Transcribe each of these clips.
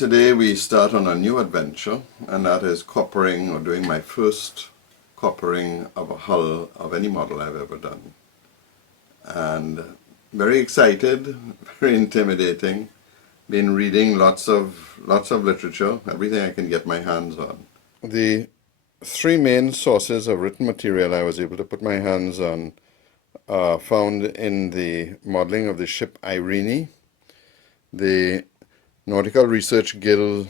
Today we start on a new adventure, and that is coppering, or doing my first coppering of a hull of any model I've ever done. And very excited, very intimidating. Been reading lots of literature, everything I can get my hands on. The three main sources of written material I was able to put my hands on are found in the modeling of the ship Irene, the Nautical Research Guild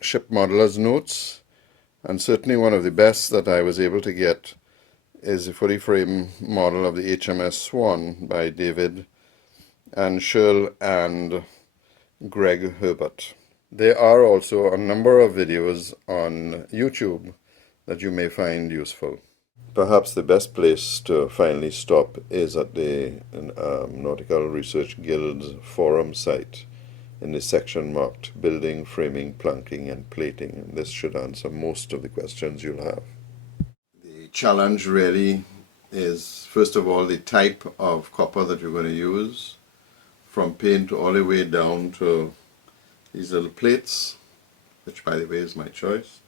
Ship Modeler's Notes, and certainly one of the best that I was able to get is a fully frame model of the HMS Swan by David and Shirl and Greg Herbert. There are also a number of videos on YouTube that you may find useful. Perhaps the best place to finally stop is at the Nautical Research Guild's forum site in the section marked Building, Framing, Planking and Plating, and this should answer most of the questions you'll have. The challenge really is, first of all, the type of copper that you're going to use, from paint all the way down to these little plates, which by the way is my choice.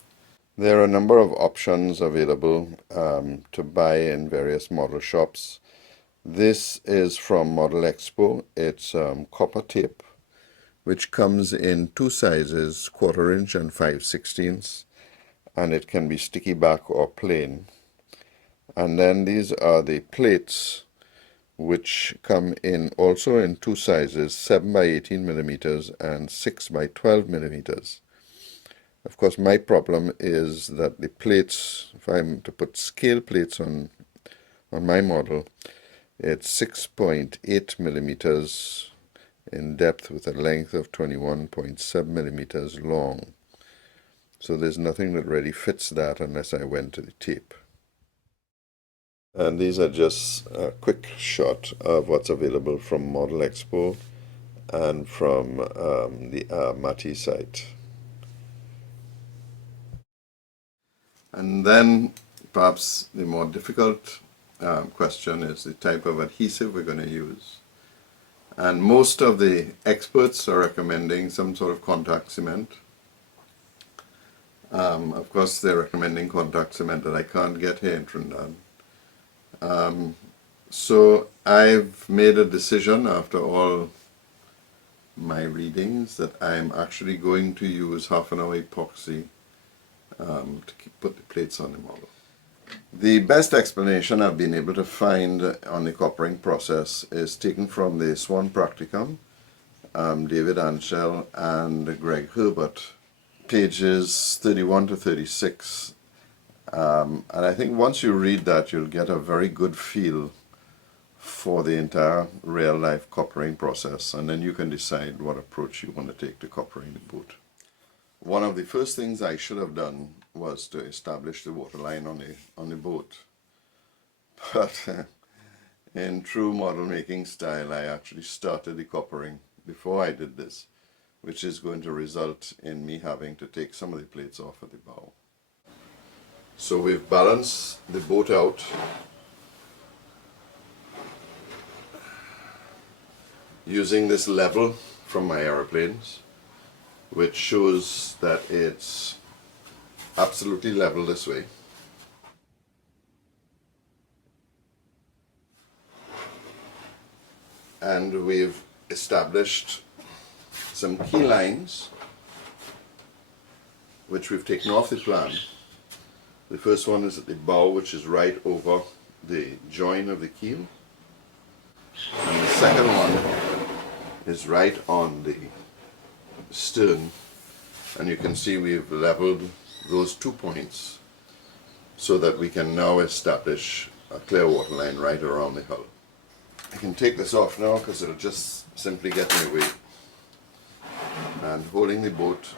There are a number of options available to buy in various model shops. This is from Model Expo. It's copper tape, which comes in two sizes, 1/4 inch and 5/16, and it can be sticky back or plain. And then these are the plates, which come in also in two sizes, 7 by 18 millimeters and 6 by 12 millimeters. Of course, my problem is that the plates, if I'm to put scale plates on my model, it's 6.8 millimeters in depth with a length of 21.7 millimeters long. So there's nothing that really fits that unless I went to the tape. And these are just a quick shot of what's available from Model Expo and from the MATI site. And then perhaps the more difficult question is the type of adhesive we're going to use. And most of the experts are recommending some sort of contact cement. Of course, they're recommending contact cement that I can't get here in Trinidad. So I've made a decision after all my readings that I'm actually going to use half-an-hour epoxy to put the plates on the model. The best explanation I've been able to find on the coppering process is taken from the Swan Practicum, David Anshell and Greg Herbert, pages 31 to 36. And I think once you read that, you'll get a very good feel for the entire real-life coppering process, and then you can decide what approach you want to take to coppering the boat. One of the first things I should have done was to establish the waterline on the boat. But in true model making style, I actually started the coppering before I did this, which is going to result in me having to take some of the plates off at the bow. So we've balanced the boat out using this level from my aeroplanes, which shows that it's absolutely level this way. And we've established some key lines which we've taken off the plan. The first one is at the bow, which is right over the join of the keel. And the second one is right on the stern. And you can see we've leveled those 2 points so that we can now establish a clear waterline right around the hull. I can take this off now because it'll just simply get in the way. And holding the boat,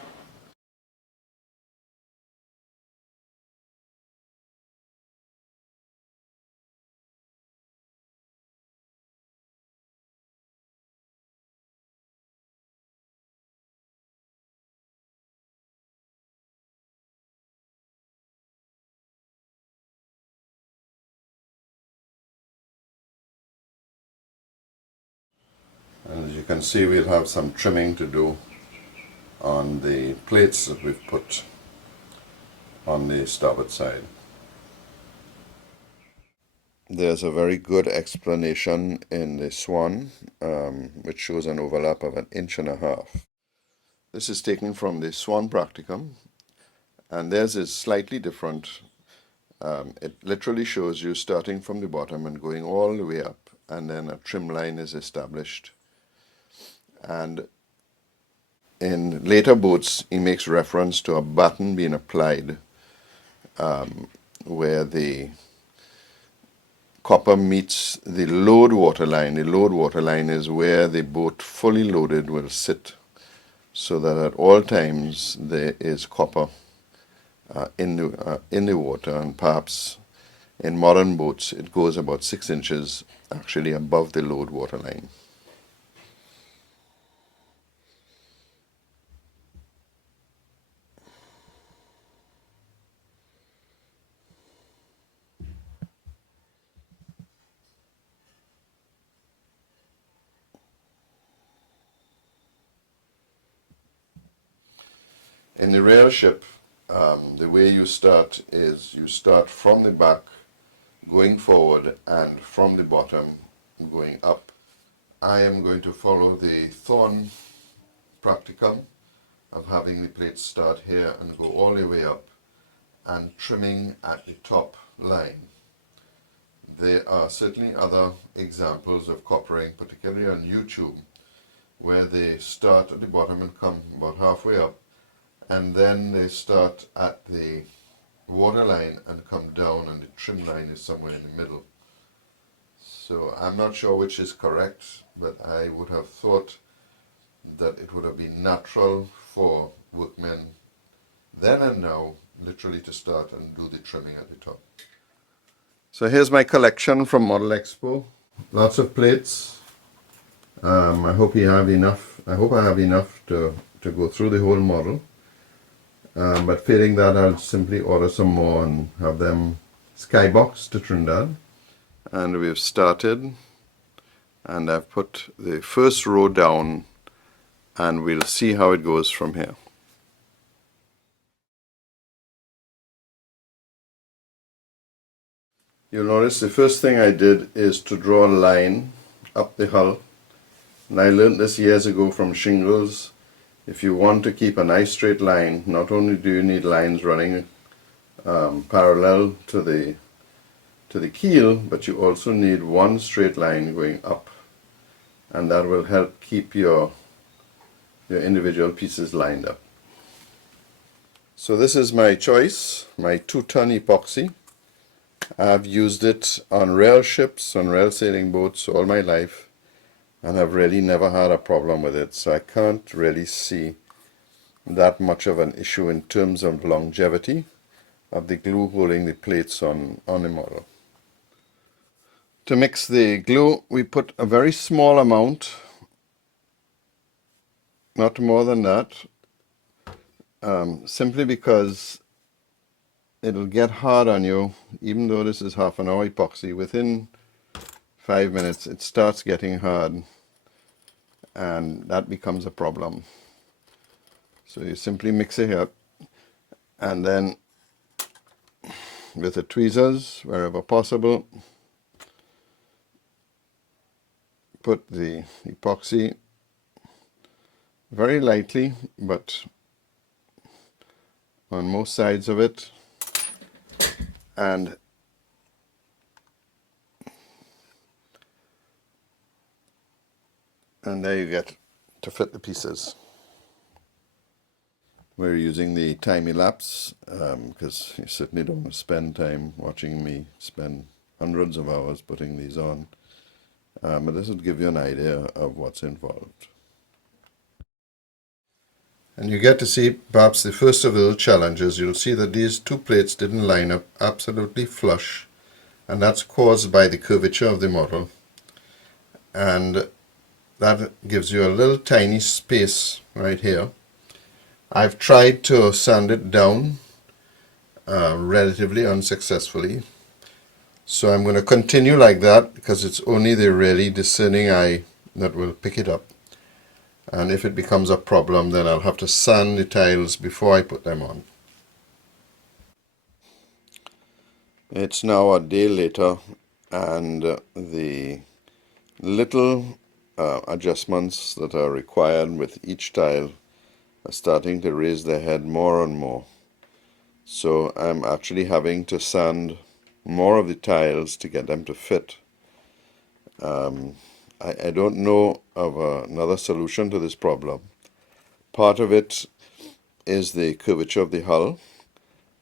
and as you can see, we'll have some trimming to do on the plates that we've put on the starboard side. There's a very good explanation in the Swan, which shows an overlap of 1.5 inches. This is taken from the Swan Practicum, and theirs is slightly different. It literally shows you starting from the bottom and going all the way up, and then a trim line is established. And in later boats, he makes reference to a batten being applied where the copper meets the load waterline. The load waterline is where the boat fully loaded will sit, so that at all times there is copper in the water, and perhaps in modern boats it goes about 6 inches actually above the load waterline. In the rail ship, the way you start is you start from the back going forward and from the bottom going up. I am going to follow the Thorn practicum of having the plates start here and go all the way up and trimming at the top line. There are certainly other examples of coppering, particularly on YouTube, where they start at the bottom and come about halfway up, and then they start at the waterline and come down, and the trim line is somewhere in the middle. So I'm not sure which is correct, but I would have thought that it would have been natural for workmen then and now literally to start and do the trimming at the top. So here's my collection from Model Expo. Lots of plates. I hope you have enough. I hope I have enough to go through the whole model. But failing that, I'll simply order some more and have them skybox to Trinidad. And we've started, and I've put the first row down, and we'll see how it goes from here. You'll notice the first thing I did is to draw a line up the hull, and I learned this years ago from shingles. If you want to keep a nice straight line, not only do you need lines running parallel to the keel, but you also need one straight line going up, and that will help keep your individual pieces lined up. So this is my choice, my 2-ton epoxy. I've used it on rail ships, on rail sailing boats all my life, and I've really never had a problem with it, so I can't really see that much of an issue in terms of longevity of the glue holding the plates on the model. To mix the glue, we put a very small amount, not more than that, simply because it'll get hard on you. Even though this is half an hour epoxy, within 5 minutes it starts getting hard, and that becomes a problem. So you simply mix it up, and then with the tweezers, wherever possible, put the epoxy very lightly, but on most sides of it, and there you get to fit the pieces. We're using the time-elapse because you certainly don't want to spend time watching me spend hundreds of hours putting these on, but this will give you an idea of what's involved. And you get to see perhaps the first of the challenges. You'll see that these two plates didn't line up absolutely flush, and that's caused by the curvature of the model, and that gives you a little tiny space right here. I've tried to sand it down relatively unsuccessfully, so I'm going to continue like that because it's only the really discerning eye that will pick it up. and if it becomes a problem, then I'll have to sand the tiles before I put them on. It's now a day later, and the little adjustments that are required with each tile are starting to raise their head more and more. So I'm actually having to sand more of the tiles to get them to fit. I don't know of another solution to this problem. Part of it is the curvature of the hull,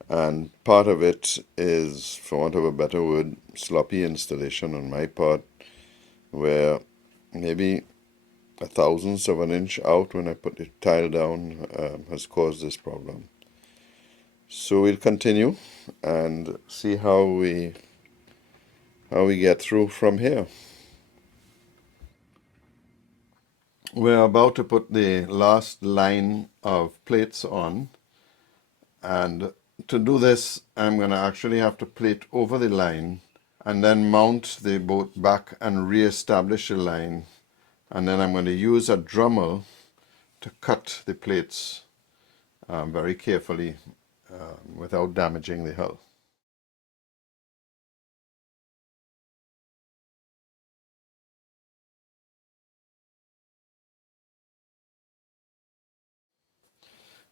and part of it is, for want of a better word, sloppy installation on my part, where maybe a thousandth of an inch out when I put the tile down has caused this problem. So we'll continue and see how we get through from here. We're about to put the last line of plates on, and to do this I'm going to actually have to plate over the line and then mount the boat back and re-establish the line, and then I'm going to use a Dremel to cut the plates very carefully without damaging the hull.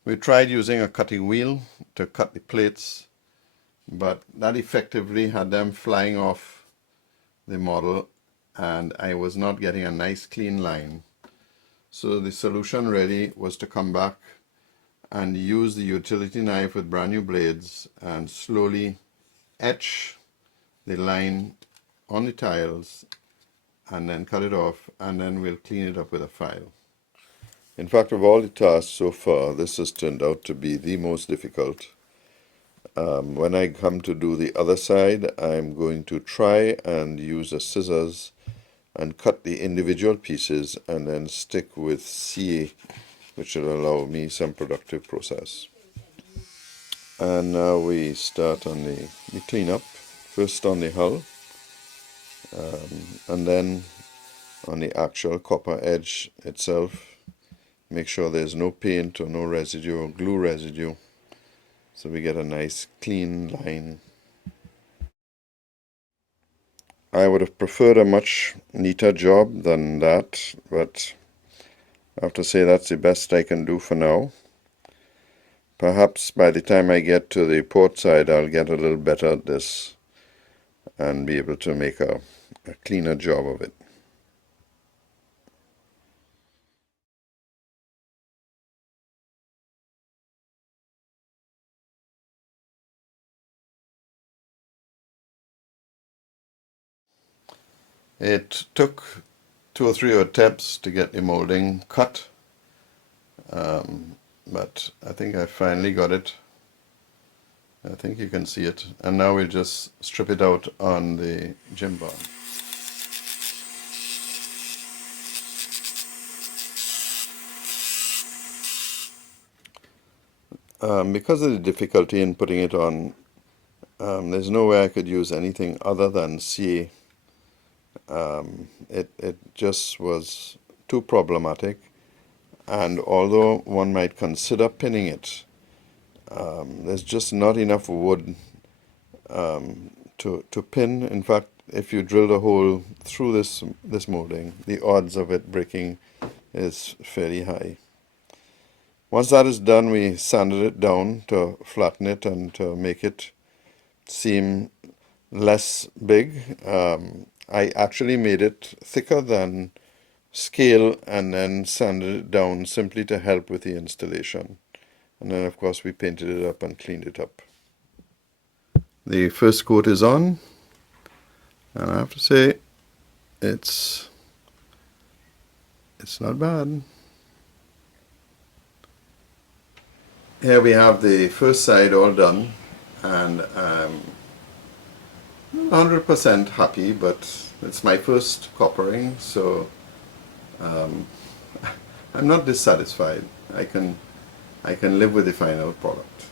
We tried using a cutting wheel to cut the plates, but that effectively had them flying off the model, and I was not getting a nice clean line. So the solution really was to come back and use the utility knife with brand new blades and slowly etch the line on the tiles and then cut it off, and then we'll clean it up with a file. In fact, of all the tasks so far, this has turned out to be the most difficult. When I come to do the other side, I'm going to try and use a scissors and cut the individual pieces and then stick with CA, which will allow me some productive process. And now we start on the cleanup, first on the hull, and then on the actual copper edge itself. Make sure there's no paint or no residue or glue residue, so we get a nice clean line. I would have preferred a much neater job than that, but I have to say that's the best I can do for now. Perhaps by the time I get to the port side, I'll get a little better at this and be able to make a cleaner job of it. It took 2 or 3 attempts to get the molding cut, but I think I finally got it. I think you can see it, and now we'll just strip it out on the gym bar. Because of the difficulty in putting it on, there's no way I could use anything other than CA. It just was too problematic, and although one might consider pinning it, there's just not enough wood to pin. In fact, if you drilled a hole through this molding, the odds of it breaking is fairly high. Once that is done, we sanded it down to flatten it and to make it seem less big. I actually made it thicker than scale and then sanded it down simply to help with the installation. And then of course we painted it up and cleaned it up. The first coat is on, and I have to say it's not bad. Here we have the first side all done, and I'm 100% happy, but it's my first coppering, so I'm not dissatisfied. I can live with the final product.